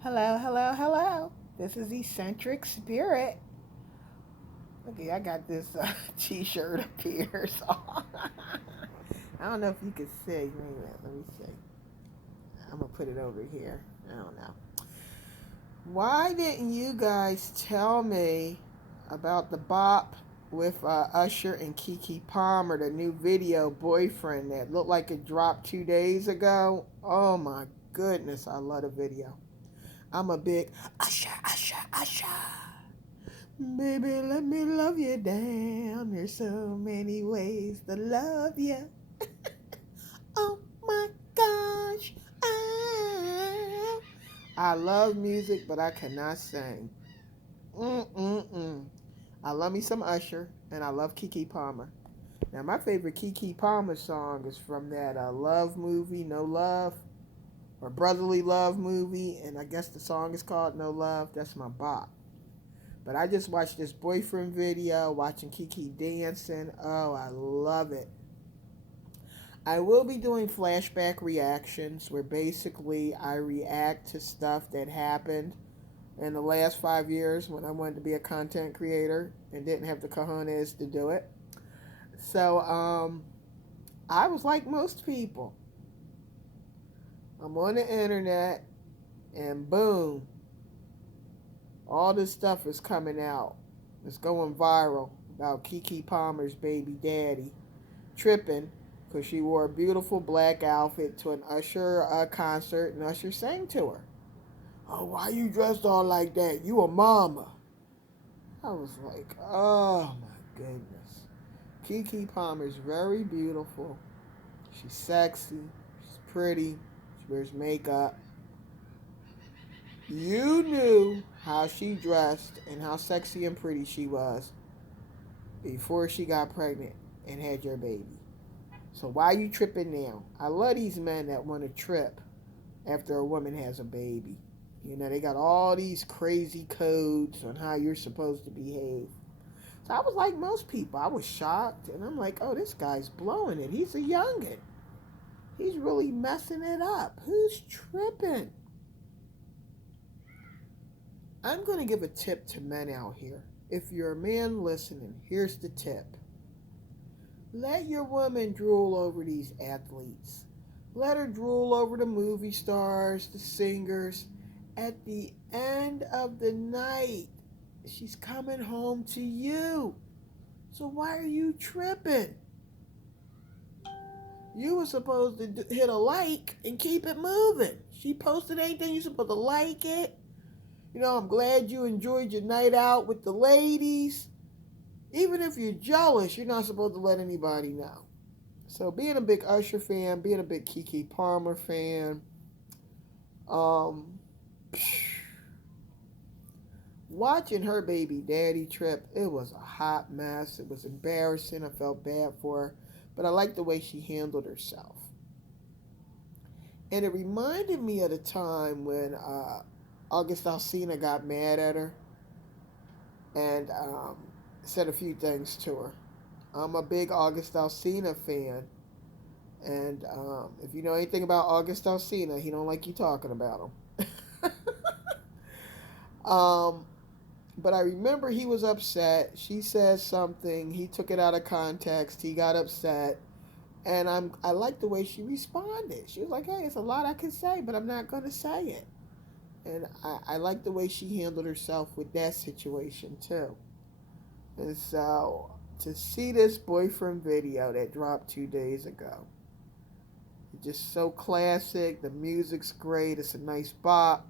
Hello, hello, hello. This is Eccentric Spirit. Okay, I got this t-shirt up here. So I don't know if you can see. Wait a minute, let me see. I'm going to put it over here. I don't know. Why didn't you guys tell me about the bop with Usher and Keke Palmer, the new video Boyfriend that looked like it dropped 2 days ago? Oh my goodness, I love the video. I'm a big Usher, Usher, Usher. Baby, let me love you down. There's so many ways to love you. Oh my gosh. I love music, but I cannot sing. Mm-mm-mm. I love me some Usher, and I love Keke Palmer. Now, my favorite Keke Palmer song is from that Love movie, No Love, or Brotherly Love movie, and I guess the song is called No Love. That's my bop. But I just watched this Boyfriend video, watching Keke dancing. Oh, I love it. I will be doing flashback reactions where basically I react to stuff that happened in the last 5 years when I wanted to be a content creator and didn't have the cojones to do it. So I was like most people. I'm on the internet and boom, all this stuff is coming out. It's going viral about Keke Palmer's baby daddy tripping because she wore a beautiful black outfit to an Usher concert and Usher sang to her. Oh, why you dressed all like that? You a mama. I was like, oh my goodness. Keke Palmer's very beautiful. She's sexy. She's pretty. She wears makeup. You knew how she dressed and how sexy and pretty she was before she got pregnant and had your baby. So why you tripping now? I love these men that want to trip after a woman has a baby. You know, they got all these crazy codes on how you're supposed to behave. So I was like most people. I was shocked and I'm like, oh, this guy's blowing it. He's a youngin'. He's really messing it up. Who's tripping? I'm going to give a tip to men out here. If you're a man listening, here's the tip. Let your woman drool over these athletes. Let her drool over the movie stars, the singers. At the end of the night, she's coming home to you. So why are you tripping? You were supposed to hit a like and keep it moving. She posted anything, you're supposed to like it. You know, I'm glad you enjoyed your night out with the ladies. Even if you're jealous, you're not supposed to let anybody know. So being a big Usher fan, being a big Keke Palmer fan, um, watching her baby daddy trip, it was a hot mess. It was embarrassing. I felt bad for her. But I liked the way she handled herself. And it reminded me of the time when August Alsina got mad at her and said a few things to her. I'm a big August Alsina fan. And if you know anything about August Alsina, he don't like you talking about him. um, but I remember he was upset. She said something. He took it out of context. He got upset. And I like the way she responded. She was like, hey, it's a lot I can say, but I'm not going to say it. And I like the way she handled herself with that situation, too. And so to see this Boyfriend video that dropped 2 days ago, it's just so classic. The music's great. It's a nice bop.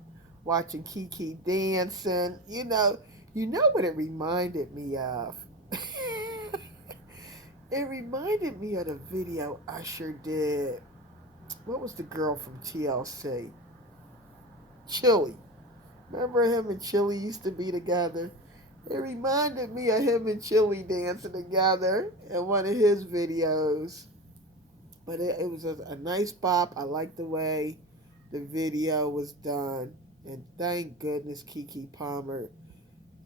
Watching Keke dancing, you know what it reminded me of. It reminded me of the video Usher did. What was the girl from TLC? Chili. Remember him and Chili used to be together? It reminded me of him and Chili dancing together in one of his videos. But it was a nice bop. I like the way the video was done. And thank goodness Keke Palmer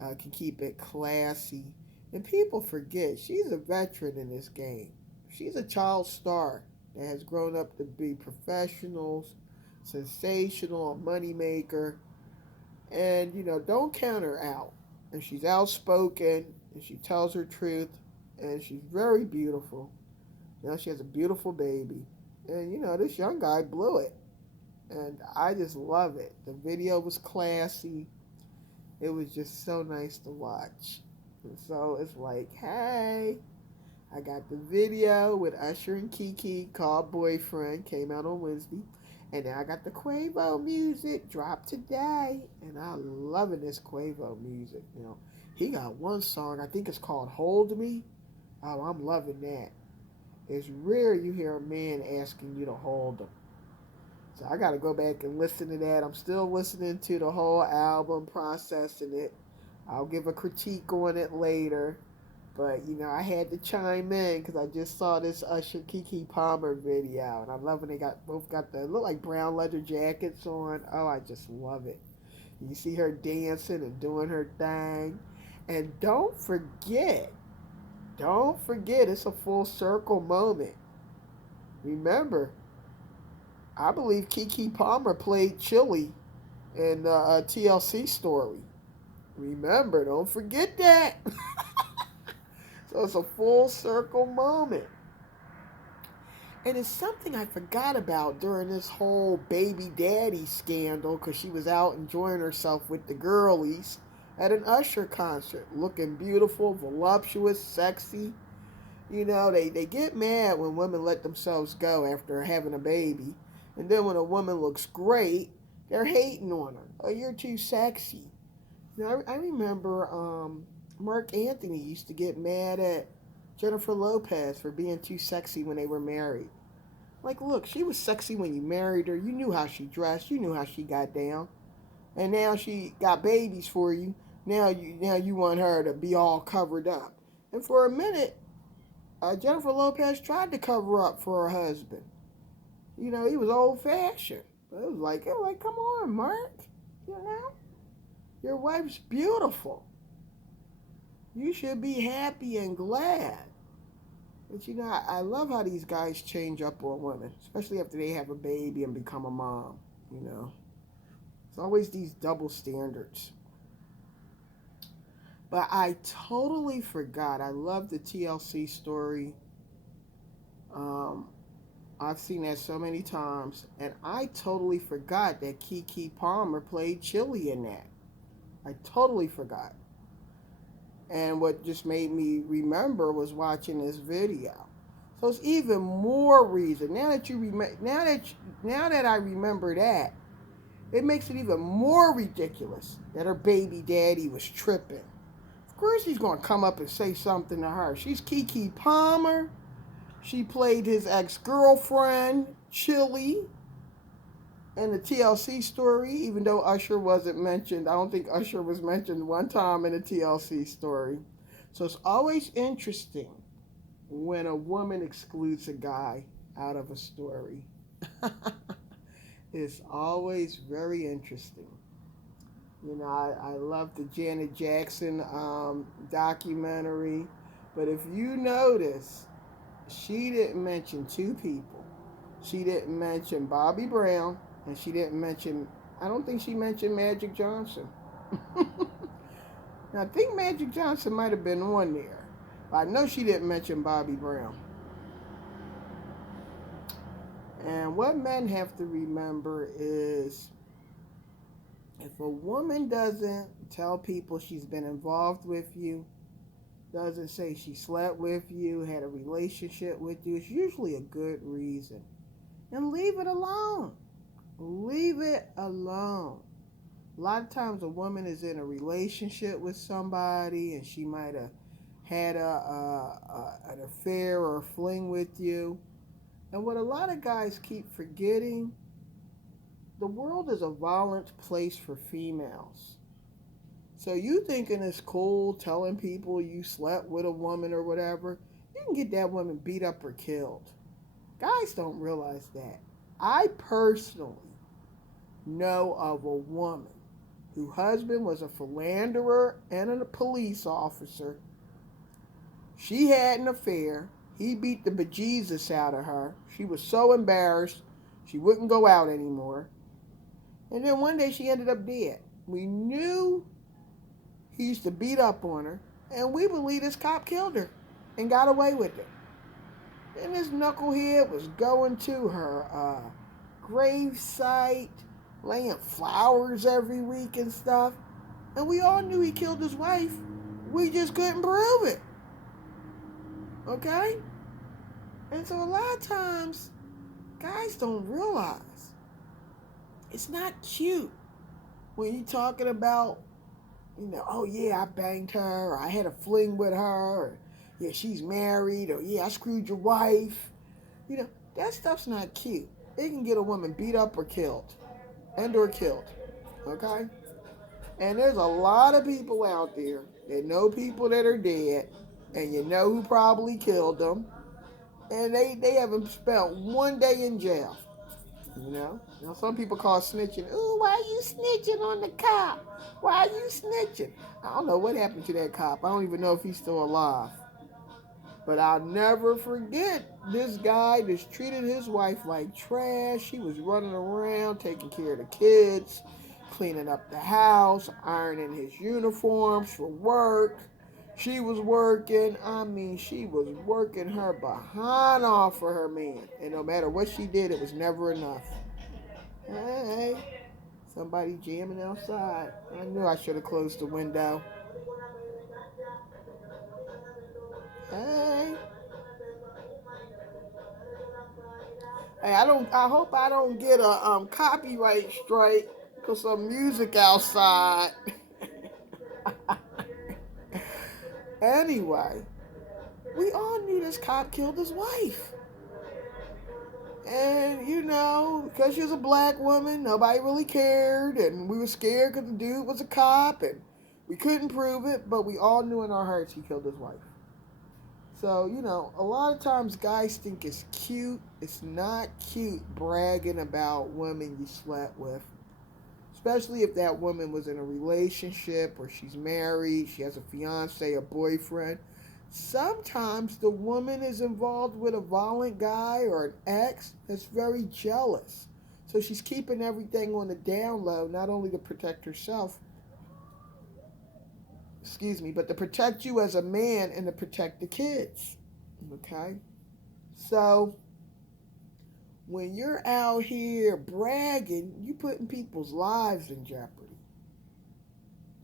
can keep it classy. And people forget, she's a veteran in this game. She's a child star that has grown up to be professionals, sensational, a moneymaker. And, don't count her out. And she's outspoken, and she tells her truth, and she's very beautiful. She has a beautiful baby. And, this young guy blew it. And I just love it. The video was classy. It was just so nice to watch. And so it's like, hey, I got the video with Usher and Keke called Boyfriend, came out on Wednesday. And then I got the Quavo music dropped today. And I'm loving this Quavo music. He got one song, I think it's called Hold Me. Oh, I'm loving that. It's rare you hear a man asking you to hold him. So I got to go back and listen to that. I'm still listening to the whole album, processing it. I'll give a critique on it later. But, I had to chime in because I just saw this Usher Keke Palmer video. And I love when they both got the, look like brown leather jackets on. Oh, I just love it. You see her dancing and doing her thing. And don't forget, it's a full circle moment. Remember, I believe Keke Palmer played Chili in the TLC story. Remember, don't forget that. So it's a full circle moment. And it's something I forgot about during this whole baby daddy scandal because she was out enjoying herself with the girlies at an Usher concert. Looking beautiful, voluptuous, sexy. They get mad when women let themselves go after having a baby. And then when a woman looks great, they're hating on her. Oh, you're too sexy. I remember Mark Anthony used to get mad at Jennifer Lopez for being too sexy when they were married. Like, look, she was sexy when you married her. You knew how she dressed. You knew how she got down. And now she got babies for you. Now you want her to be all covered up. And for a minute, Jennifer Lopez tried to cover up for her husband. He was old-fashioned. But it was like, come on, Mark. Your wife's beautiful. You should be happy and glad. But I love how these guys change up on women, especially after they have a baby and become a mom. It's always these double standards. But I totally forgot. I love the TLC story. I've seen that so many times, and I totally forgot that Keke Palmer played Chili in that. I totally forgot. And what just made me remember was watching this video. So it's even more reason. Now that I remember that, it makes it even more ridiculous that her baby daddy was tripping. Of course he's going to come up and say something to her. She's Keke Palmer. She played his ex-girlfriend, Chili, in the TLC story, even though Usher wasn't mentioned. I don't think Usher was mentioned one time in the TLC story. So it's always interesting when a woman excludes a guy out of a story. It's always very interesting. I love the Janet Jackson documentary. But if you notice, she didn't mention two people. She didn't mention Bobby Brown, and she didn't mention, I don't think she mentioned Magic Johnson. Now, I think Magic Johnson might have been on there. But I know she didn't mention Bobby Brown. And what men have to remember is if a woman doesn't tell people she's been involved with you, doesn't say she slept with you, had a relationship with you, it's usually a good reason. And leave it alone. Leave it alone. A lot of times a woman is in a relationship with somebody and she might have had an affair or a fling with you. And what a lot of guys keep forgetting, the world is a violent place for females. So you thinking it's cool telling people you slept with a woman or whatever, you can get that woman beat up or killed. Guys don't realize that. I personally know of a woman whose husband was a philanderer and a police officer. She had an affair. He beat the bejesus out of her. She was so embarrassed, she wouldn't go out anymore. And then one day she ended up dead. We knew he used to beat up on her, and we believe this cop killed her and got away with it. And this knucklehead was going to her grave site, laying flowers every week and stuff. And we all knew he killed his wife. We just couldn't prove it. Okay? And so a lot of times, guys don't realize it's not cute when you're talking about, oh yeah, I banged her, or I had a fling with her, or yeah, she's married, or yeah, I screwed your wife. That stuff's not cute. It can get a woman beat up or killed, and or killed. Okay? And there's a lot of people out there that know people that are dead, and you know who probably killed them, and they haven't spent one day in jail. Now some people call snitching. Ooh, why are you snitching on the cop? Why are you snitching? I don't know what happened to that cop. I don't even know if he's still alive. But I'll never forget this guy just treated his wife like trash. She was running around, taking care of the kids, cleaning up the house, ironing his uniforms for work. She was working. I mean, she was working her behind off for her man. And no matter what she did, it was never enough. Hey, somebody jamming outside. I knew I should have closed the window. Hey. Hey, I hope I don't get a copyright strike because some music outside. Anyway, we all knew this cop killed his wife. And, because she was a black woman, nobody really cared. And we were scared because the dude was a cop. And we couldn't prove it, but we all knew in our hearts he killed his wife. So, a lot of times guys think it's cute. It's not cute bragging about women you slept with. Especially if that woman was in a relationship or she's married, she has a fiance, a boyfriend. Sometimes the woman is involved with a violent guy or an ex that's very jealous. So she's keeping everything on the down low, not only to protect herself, but to protect you as a man and to protect the kids. Okay? So, when you're out here bragging, you're putting people's lives in jeopardy.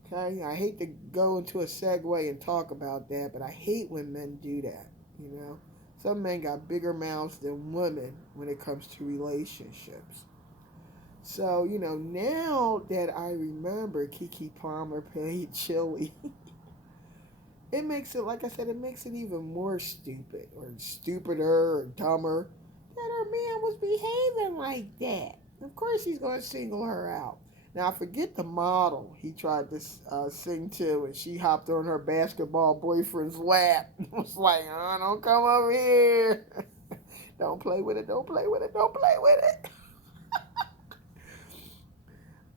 Okay? I hate to go into a segue and talk about that, but I hate when men do that. Some men got bigger mouths than women when it comes to relationships. So, now that I remember Keke Palmer played Chili, it makes it, like I said, it makes it even more stupid or stupider or dumber that her man was behaving like that. Of course he's going to single her out. Now, I forget the model he tried to sing to, and she hopped on her basketball boyfriend's lap. It was like, don't come over here. Don't play with it, don't play with it, don't play with it.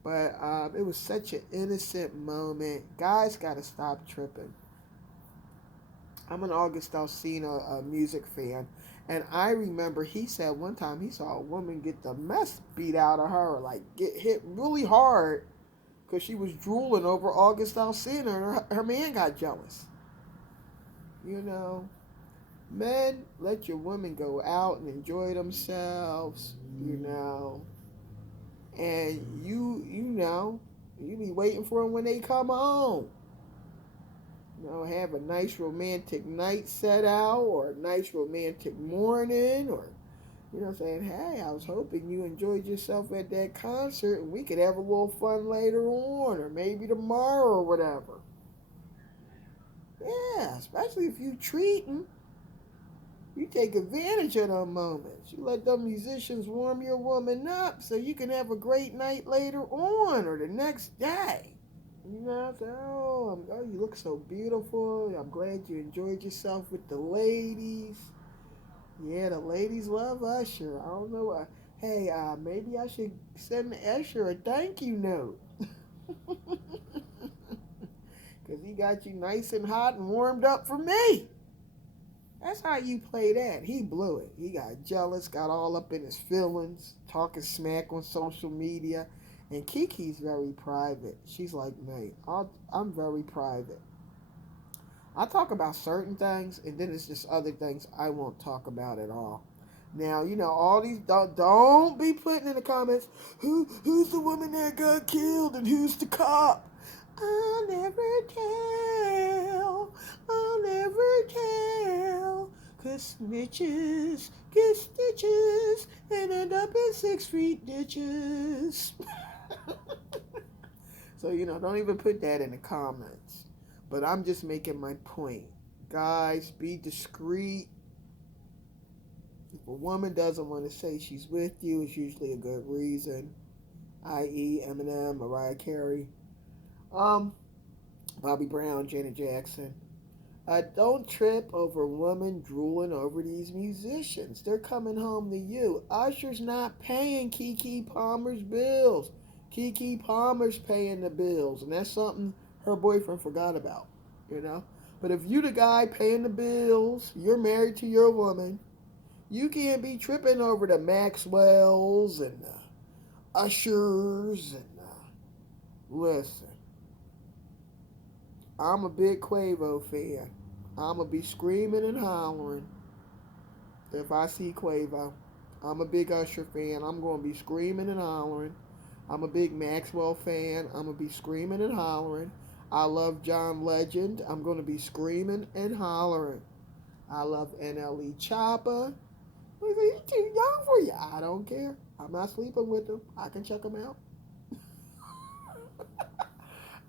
But it was such an innocent moment. Guys got to stop tripping. I'm an August Alsina music fan. And I remember he said one time he saw a woman get the mess beat out of her, like get hit really hard because she was drooling over August Alsina, and her man got jealous. Men, let your women go out and enjoy themselves, and you be waiting for them when they come home. Have a nice romantic night set out, or a nice romantic morning, or saying, hey, I was hoping you enjoyed yourself at that concert and we could have a little fun later on, or maybe tomorrow or whatever. Yeah, especially if you treating. You take advantage of them moments. You let them musicians warm your woman up so you can have a great night later on or the next day. Say, oh, you look so beautiful. I'm glad you enjoyed yourself with the ladies. Yeah, the ladies love Usher. I don't know why. Hey, maybe I should send Usher a thank you note. Because he got you nice and hot and warmed up for me. That's how you play that. He blew it. He got jealous, got all up in his feelings, talking smack on social media. And Kiki's very private. She's like me. I'm very private. I talk about certain things, and then it's just other things I won't talk about at all. Now, all these don't be putting in the comments who's the woman that got killed and who's the cop. I'll never tell. I'll never tell. 'Cause snitches get stitches and end up in 6 feet ditches. So, don't even put that in the comments. But I'm just making my point. Guys, be discreet. If a woman doesn't want to say she's with you, it's usually a good reason. I.e. Eminem, Mariah Carey, Bobby Brown, Janet Jackson. Don't trip over women drooling over these musicians. They're coming home to you. Usher's not paying Keke Palmer's bills. Keke Palmer's paying the bills, and that's something her boyfriend forgot about. But if you the guy paying the bills, you're married to your woman, you can't be tripping over the Maxwells and the Ushers and listen. I'm a big Quavo fan. I'm going to be screaming and hollering if I see Quavo. I'm a big Usher fan. I'm going to be screaming and hollering. I'm a big Maxwell fan. I'm going to be screaming and hollering. I love John Legend. I'm going to be screaming and hollering. I love NLE Choppa. He's too young for you. I don't care. I'm not sleeping with him. I can check him out.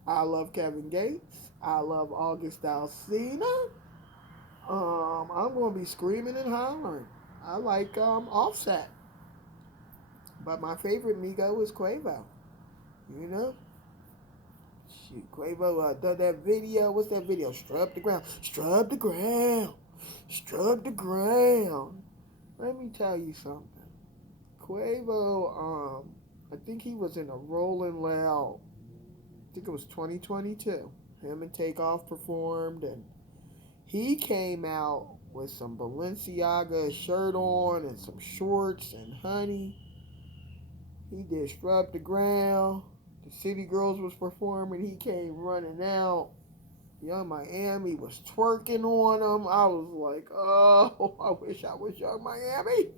I love Kevin Gates. I love August Alsina. I'm going to be screaming and hollering. I like Offset. But my favorite Migo is Quavo. Shoot, Quavo done that video. What's that video? Strut the ground. Strut the ground. Strut the ground. Let me tell you something. Quavo, I think he was in a Rolling Loud. I think it was 2022. Him and Takeoff performed, and he came out with some Balenciaga shirt on and some shorts and honey. He did Strut the Ground. The City Girls was performing. He came running out. Young Miami was twerking on him. I was like, oh, I wish I was Young Miami.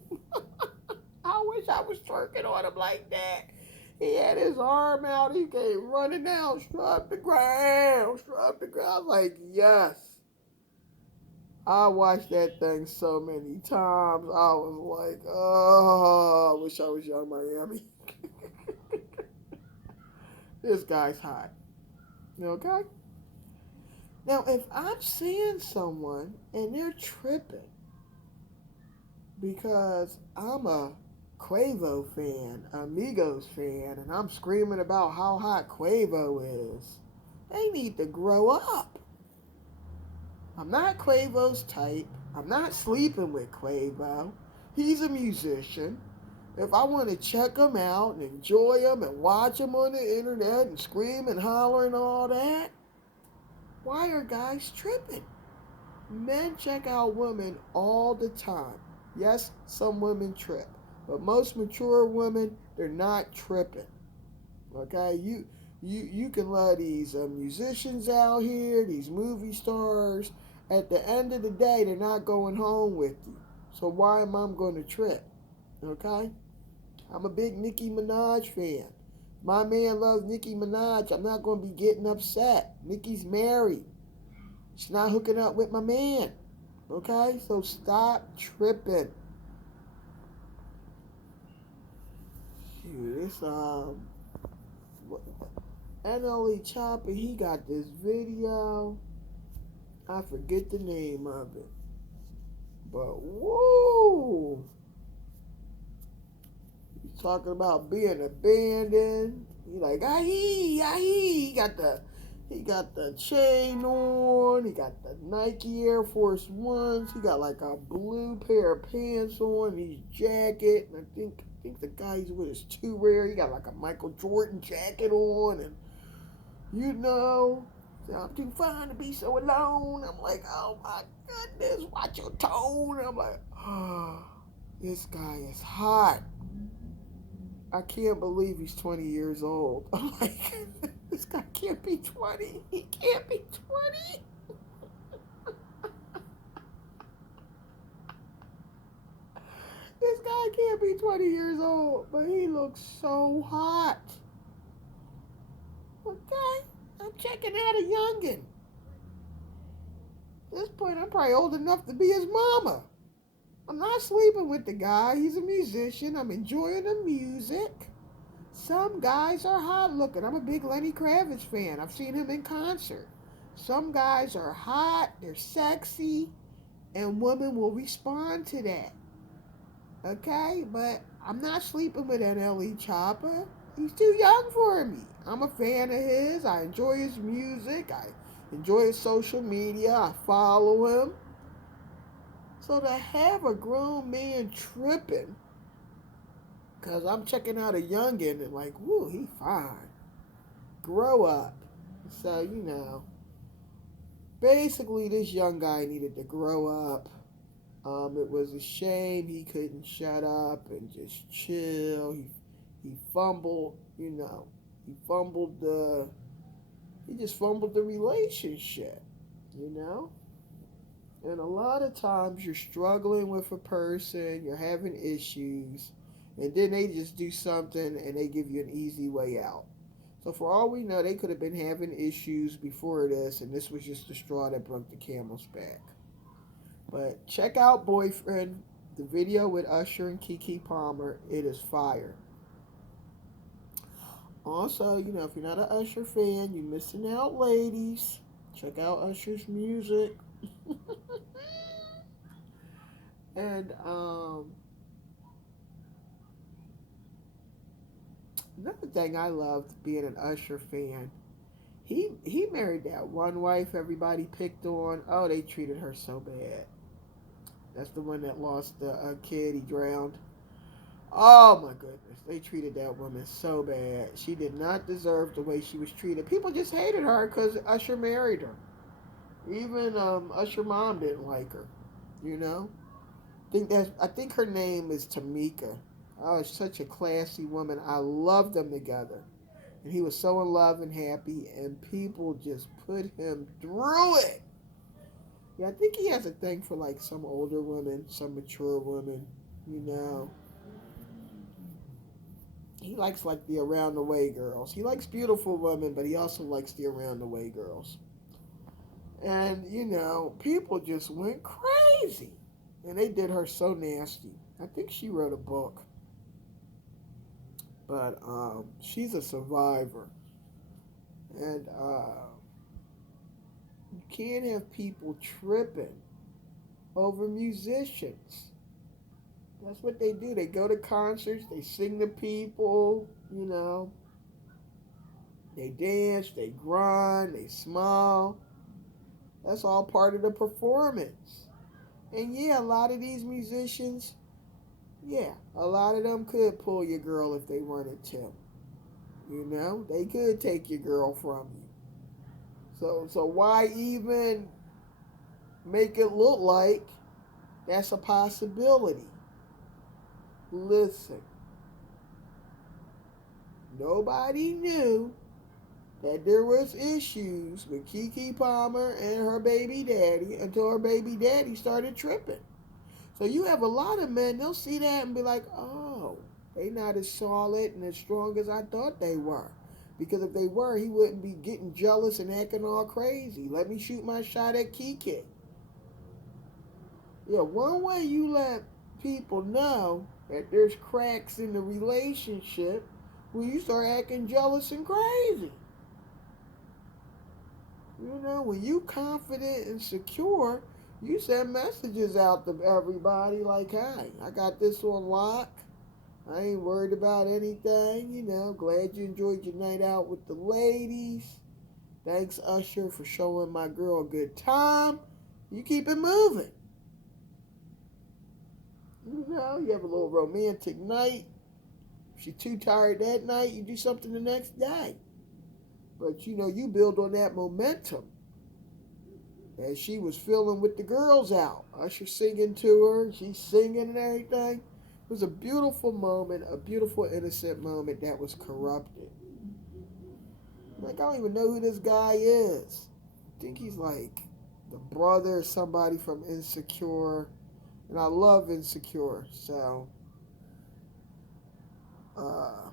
I wish I was twerking on him like that. He had his arm out. He came running down. Strut the ground. Strut the ground. I was like, yes. I watched that thing so many times. I was like, oh, I wish I was Young Miami. This guy's hot. Okay? Now, if I'm seeing someone and they're tripping because I'm a Quavo fan, Amigos fan, and I'm screaming about how hot Quavo is, they need to grow up. I'm not Quavo's type. I'm not sleeping with Quavo. He's a musician. If I want to check him out and enjoy him and watch him on the internet and scream and holler and all that, why are guys tripping? Men check out women all the time. Yes, some women trip. But most mature women, they're not tripping. Okay? You can love these musicians out here, these movie stars. At the end of the day, they're not going home with you. So why am I going to trip? Okay? I'm a big Nicki Minaj fan. My man loves Nicki Minaj. I'm not going to be getting upset. Nicki's married. She's not hooking up with my man. Okay? So stop tripping. Shoot, it's NLE Choppa, he got this video. I forget the name of it. But woo! He's talking about being abandoned. He like, aye. He got the chain on. He got the Nike Air Force Ones. He got like a blue pair of pants on. His jacket. And I think the guy he's with is too rare. He got like a Michael Jordan jacket on. And I'm too fine to be so alone. I'm like, oh my goodness, watch your tone. I'm like, oh, this guy is hot. I can't believe he's 20 years old. I'm like, this guy can't be 20. He can't be 20. This guy can't be 20 years old, but he looks so hot. Okay, I'm checking out a youngin'. At this point, I'm probably old enough to be his mama. I'm not sleeping with the guy. He's a musician. I'm enjoying the music. Some guys are hot looking. I'm a big Lenny Kravitz fan. I've seen him in concert. Some guys are hot, they're sexy, and women will respond to that. Okay? But I'm not sleeping with NLE Choppa. He's too young for me. I'm a fan of his. I enjoy his music. I enjoy his social media. I follow him. So to have a grown man tripping, because I'm checking out a youngin' and like, woo, he fine. Grow up. So, basically this young guy needed to grow up. It was a shame he couldn't shut up and just chill. He fumbled, he fumbled he just fumbled the relationship, you know? And a lot of times you're struggling with a person, you're having issues, and then they just do something and they give you an easy way out. So for all we know, they could have been having issues before this, and this was just the straw that broke the camel's back. But check out Boyfriend, the video with Usher and Keke Palmer. It is fire. Also, if you're not an Usher fan, you're missing out, ladies. Check out Usher's music. And another thing I loved being an Usher fan, he married that one wife everybody picked on. Oh, they treated her so bad. That's the one that lost the kid. He drowned. Oh my goodness, they treated that woman so bad. She did not deserve the way she was treated. People just hated her because Usher married her. Even Usher mom didn't like her. You know. I think her name is Tamika. Oh, such a classy woman. I love them together. And he was so in love and happy, and people just put him through it. Yeah, I think he has a thing for like some older women, some mature women, you know. He likes like the around the way girls. He likes beautiful women, but he also likes the around the way girls. And, people just went crazy. And they did her so nasty. I think she wrote a book. But she's a survivor. And you can't have people tripping over musicians. That's what they do. They go to concerts, they sing to people, They dance, they grind, they smile. That's all part of the performance. And yeah, a lot of these musicians, a lot of them could pull your girl if they wanted to. They could take your girl from you. So why even make it look like that's a possibility? Listen, nobody knew that there was issues with Keke Palmer and her baby daddy until her baby daddy started tripping. So you have a lot of men, they'll see that and be like, oh, they not as solid and as strong as I thought they were. Because if they were, he wouldn't be getting jealous and acting all crazy. Let me shoot my shot at Keke. Yeah, one way you let people know that there's cracks in the relationship when you start acting jealous and crazy. When you confident and secure, you send messages out to everybody like, hey, I got this on lock. I ain't worried about anything, Glad you enjoyed your night out with the ladies. Thanks, Usher, for showing my girl a good time. You keep it moving. You have a little romantic night. If she's too tired that night, you do something the next day. But, you build on that momentum that she was feeling with the girls out. Usher singing to her, she's singing and everything. It was a beautiful moment, a beautiful innocent moment that was corrupted. Like, I don't even know who this guy is. I think he's like the brother of somebody from Insecure. And I love Insecure. So, uh,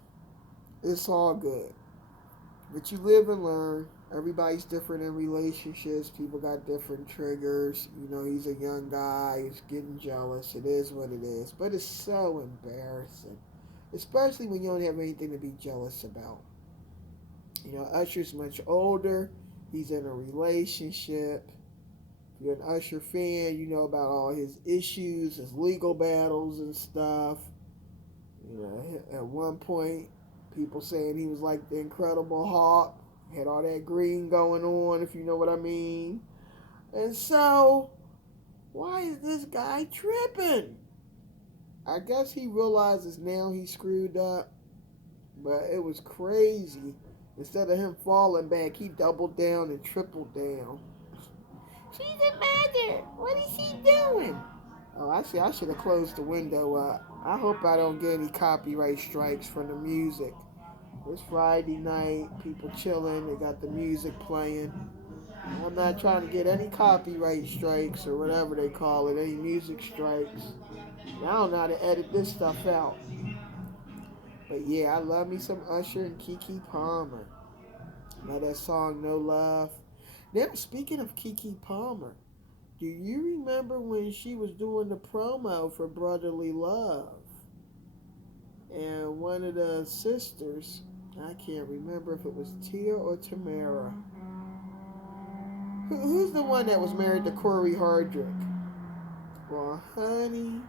it's all good. But you live and learn. Everybody's different in relationships. People got different triggers. You know, he's a young guy. He's getting jealous. It is what it is. But it's so embarrassing. Especially when you don't have anything to be jealous about. You know, Usher's much older. He's in a relationship. If you're an Usher fan, you know about all his issues, his legal battles and stuff. You know, at one point, people saying he was like the Incredible Hulk. Had all that green going on, if you know what I mean. And so, why is this guy tripping? I guess he realizes now he screwed up. But it was crazy. Instead of him falling back, he doubled down and tripled down. She's a mother. What is she doing? Oh, I see. I should have closed the window up. I hope I don't get any copyright strikes from the music. It's Friday night. People chilling. They got the music playing. I'm not trying to get any copyright strikes or whatever they call it, any music strikes. I don't know how to edit this stuff out. But yeah, I love me some Usher and Keke Palmer. Love that song, No Love. Now, speaking of Keke Palmer, do you remember when she was doing the promo for Brotherly Love? And one of the sisters, I can't remember if it was Tia or Tamara. Who's the one that was married to Corey Hardwick? Well, honey,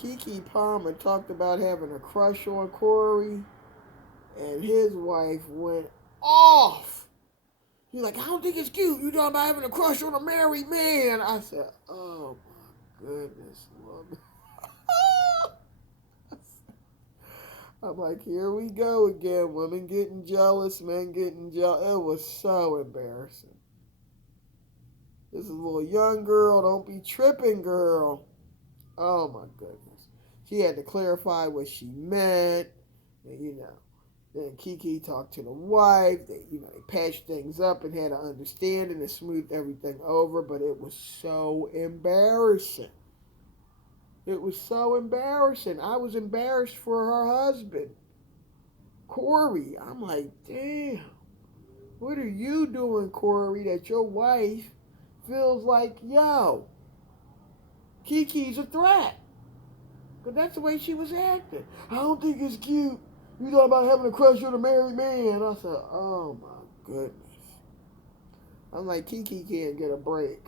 Keke Palmer talked about having a crush on Corey, and his wife went off. He's like, I don't think it's cute. You talking about having a crush on a married man. I said, oh my goodness, woman. I'm like, here we go again. Women getting jealous, men getting jealous. It was so embarrassing. This is a little young girl. Don't be tripping, girl. Oh my goodness. She had to clarify what she meant. And, you know, then Keke talked to the wife. They patched things up and had an understanding and smoothed everything over. But it was so embarrassing. It was so embarrassing. I was embarrassed for her husband, Corey. I'm like, damn. What are you doing, Corey, that your wife feels like, yo, Kiki's a threat? Because that's the way she was acting. I don't think it's cute. You talking about having a crush on a married man. I said, oh my goodness. I'm like, Keke can't get a break.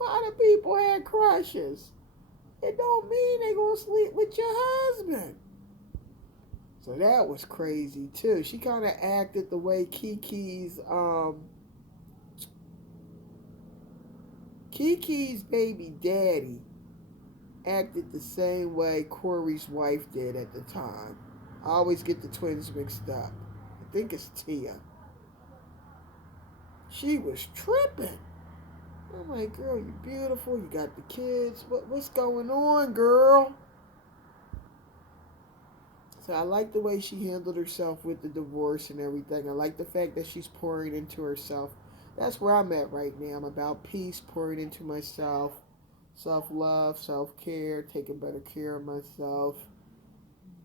A lot of people had crushes. It don't mean they gonna sleep with your husband. So that was crazy too. She kind of acted the way Kiki's baby daddy acted the same way Corey's wife did at the time. I always get the twins mixed up. I think it's Tia. She was tripping. I'm like, girl, you beautiful. You got the kids. What's going on, girl? So I like the way she handled herself with the divorce and everything. I like the fact that she's pouring into herself. That's where I'm at right now. I'm about peace, pouring into myself, self-love, self-care, taking better care of myself.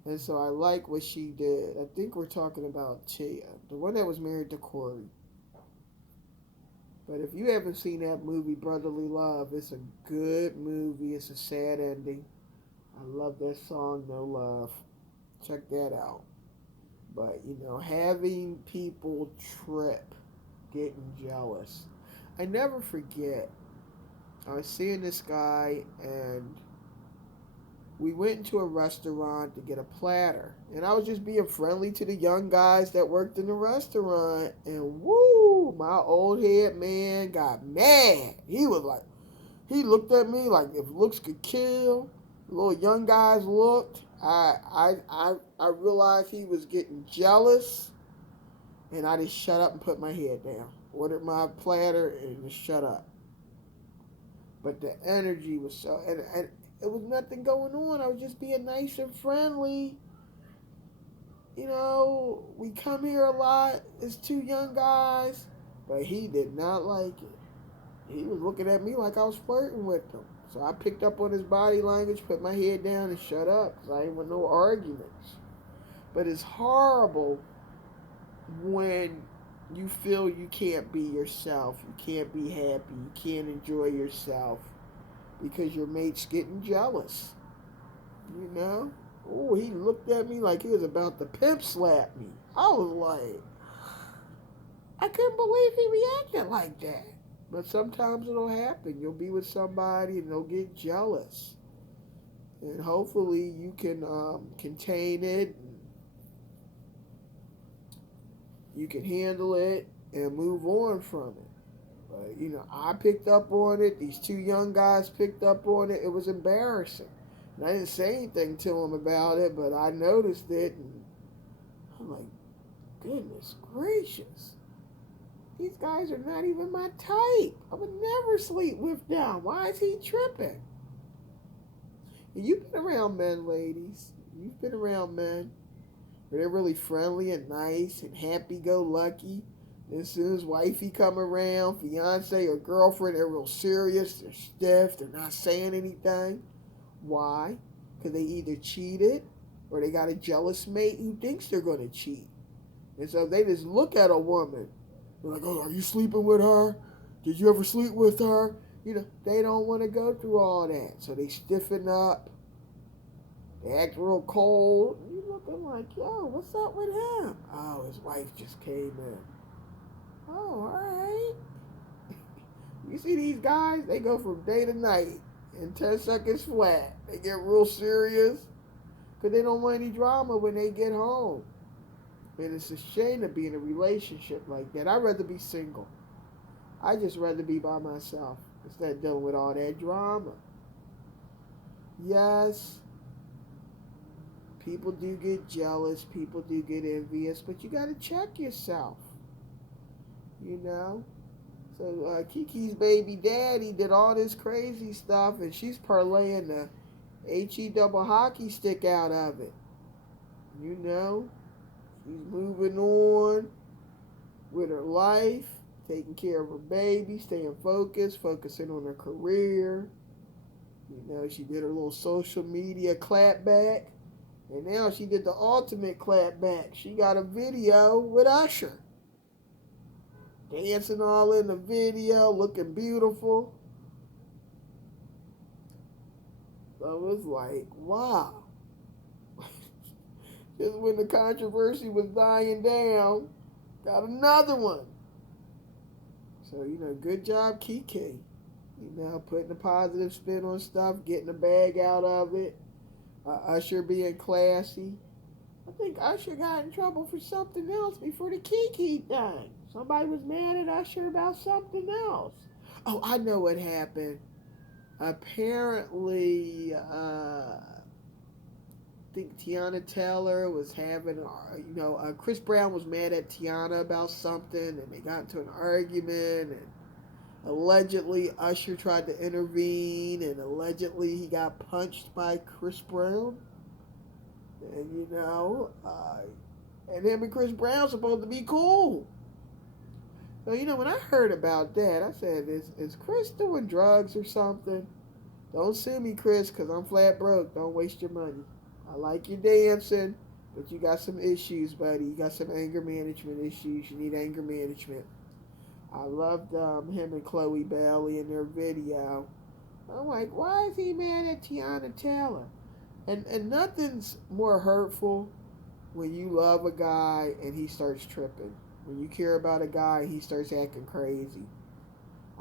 And so I like what she did. I think we're talking about Tia, the one that was married to Corey. But if you haven't seen that movie, Brotherly Love, it's a good movie. It's a sad ending. I love that song, No Love. Check that out. But, having people trip, getting jealous. I never forget. I was seeing this guy, and we went into a restaurant to get a platter. And I was just being friendly to the young guys that worked in the restaurant. And woo, my old head man got mad. He looked at me like if looks could kill. The little young guys looked. I realized he was getting jealous. And I just shut up and put my head down. Ordered my platter and just shut up. But the energy was so, and it was nothing going on. I was just being nice and friendly. You know, we come here a lot as two young guys, but he did not like it. He was looking at me like I was flirting with him. So I picked up on his body language, put my head down, and shut up because I didn't want no arguments. But it's horrible when you feel you can't be yourself, you can't be happy, you can't enjoy yourself because your mate's getting jealous. You know? Oh, he looked at me like he was about to pimp slap me. I was like, I couldn't believe he reacted like that. But sometimes it'll happen. You'll be with somebody and they'll get jealous. And hopefully you can contain it. You can handle it and move on from it. But, you know, I picked up on it. These two young guys picked up on it. It was embarrassing. And I didn't say anything to them about it, but I noticed it. And I'm like, goodness gracious. These guys are not even my type. I would never sleep with them. Why is he tripping? And you've been around men, ladies. You've been around men where they're really friendly and nice and happy-go-lucky. And as soon as wifey come around, fiance or girlfriend, they're real serious. They're stiff. They're not saying anything. Why? Because they either cheated or they got a jealous mate who thinks they're going to cheat. And so they just look at a woman. They're like, oh, are you sleeping with her? Did you ever sleep with her? You know, they don't want to go through all that. So they stiffen up. They act real cold. You looking like, yo, what's up with him? Oh, his wife just came in. Oh, all right. You see these guys? They go from day to night in 10 seconds flat. They get real serious because they don't want any drama when they get home. And it's a shame to be in a relationship like that. I'd rather be single. I just rather be by myself instead of dealing with all that drama. Yes, people do get jealous. People do get envious. But you got to check yourself. You know? So Kiki's baby daddy did all this crazy stuff. And she's parlaying the HE double hockey stick out of it. You know? She's moving on with her life, taking care of her baby, staying focused, focusing on her career. You know, she did her little social media clapback. And now she did the ultimate clapback. She got a video with Usher. Dancing all in the video, looking beautiful. So it's like, wow. Just when the controversy was dying down, got another one. So, you know, good job, Keke. You know, putting a positive spin on stuff, getting the bag out of it. Usher being classy. I think Usher got in trouble for something else before the Keke thing. Somebody was mad at Usher about something else. Oh, I know what happened. Apparently, I think Tiana Taylor was having, Chris Brown was mad at Tiana about something, and they got into an argument, and allegedly Usher tried to intervene, and allegedly he got punched by Chris Brown. And, and him and Chris Brown supposed to be cool. So, when I heard about that, I said, is Chris doing drugs or something? Don't sue me, Chris, because I'm flat broke. Don't waste your money. I like your dancing, but you got some issues, buddy. You got some anger management issues. You need anger management. I loved him and Chloe Bailey in their video. I'm like, why is he mad at Tiana Taylor? And nothing's more hurtful when you love a guy and he starts tripping. When you care about a guy and he starts acting crazy.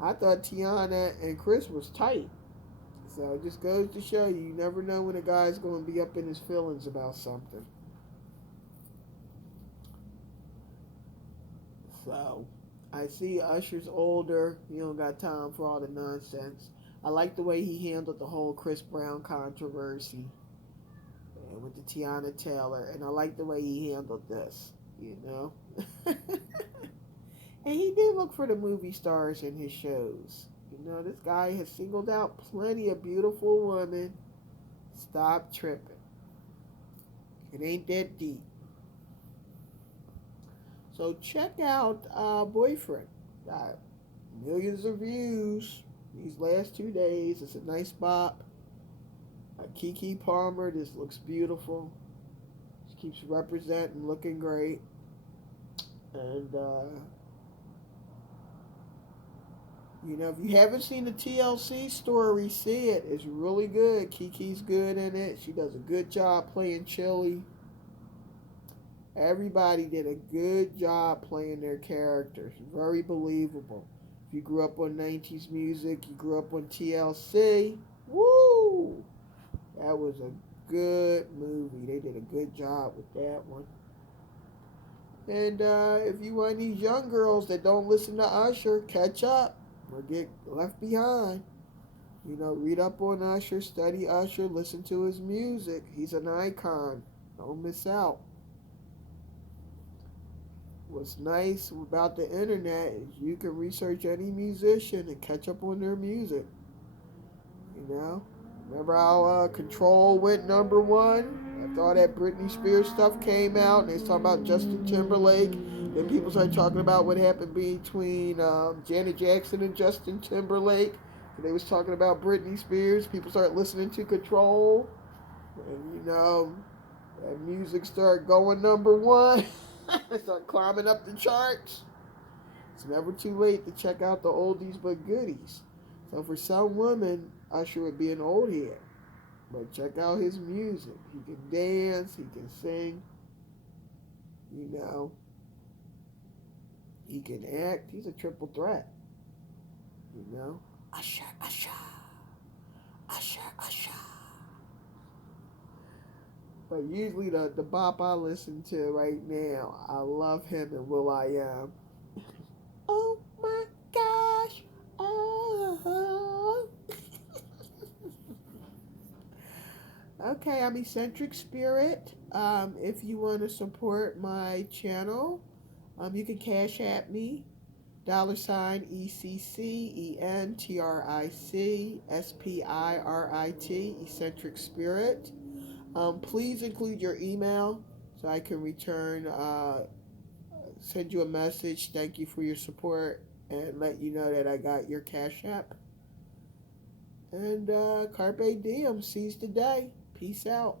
I thought Tiana and Chris was tight. So it just goes to show you never know when a guy's going to be up in his feelings about something. So I see Usher's older. He don't got time for all the nonsense. I like the way he handled the whole Chris Brown controversy and with the Tiana Taylor. And I like the way he handled this, And he did look for the movie stars in his shows. You know, this guy has singled out plenty of beautiful women. Stop tripping. It ain't that deep. So check out Boyfriend. Got millions of views these last 2 days. It's a nice bop. Keke Palmer, this looks beautiful. She keeps representing, looking great. And, you know, if you haven't seen the TLC story, see it. It's really good. Keke's good in it. She does a good job playing Chili. Everybody did a good job playing their characters. Very believable. If you grew up on 90s music, you grew up on TLC, woo! That was a good movie. They did a good job with that one. And if you want these young girls that don't listen to Usher, catch up or get left behind. You know, read up on Usher, study Usher, listen to his music. He's an icon. Don't miss out. What's nice about the internet is you can research any musician and catch up on their music. You know? Remember how Control went #1? After all that Britney Spears stuff came out, and they was talking about Justin Timberlake. Then people started talking about what happened between Janet Jackson and Justin Timberlake. And they was talking about Britney Spears. People started listening to Control. And, you know, that music started going #1. Start climbing up the charts. It's never too late to check out the oldies but goodies. So for some women, Usher would be an old head. But check out his music. He can dance, he can sing, you know. He can act. He's a triple threat, you know. Usher, Usher, Usher, Usher. But usually the bop I listen to right now, I love him and Will I Am. Oh my gosh. Oh. Okay, I'm Eccentric Spirit. If you want to support my channel, you can cash at me. $ECCENTRICSPIRIT, Eccentric Spirit. Please include your email so I can return, send you a message, thank you for your support, and let you know that I got your cash app. And Carpe Diem, seize the day. Peace out.